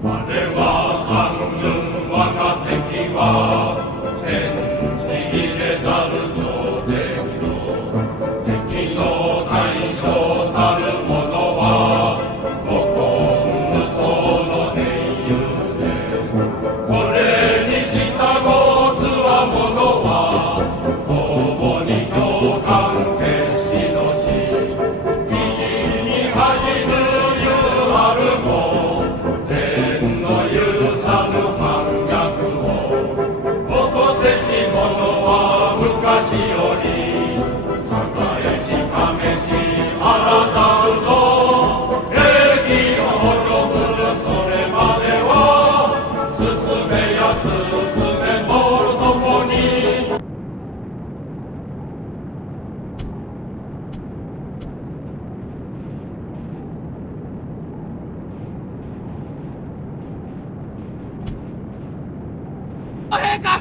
我は安軍我が敵は天地入れざる朝敵ぞ。敵の大将たる者は五根無双の英雄で、これに従うつわものは共に共感決しのし、義人に恥じぬゆあるも天の許さぬ反逆を起こせし者は昔より栄し試しあらざるぞ。礼儀の及ぶるそれまでは進めや進めもろともに。陛下、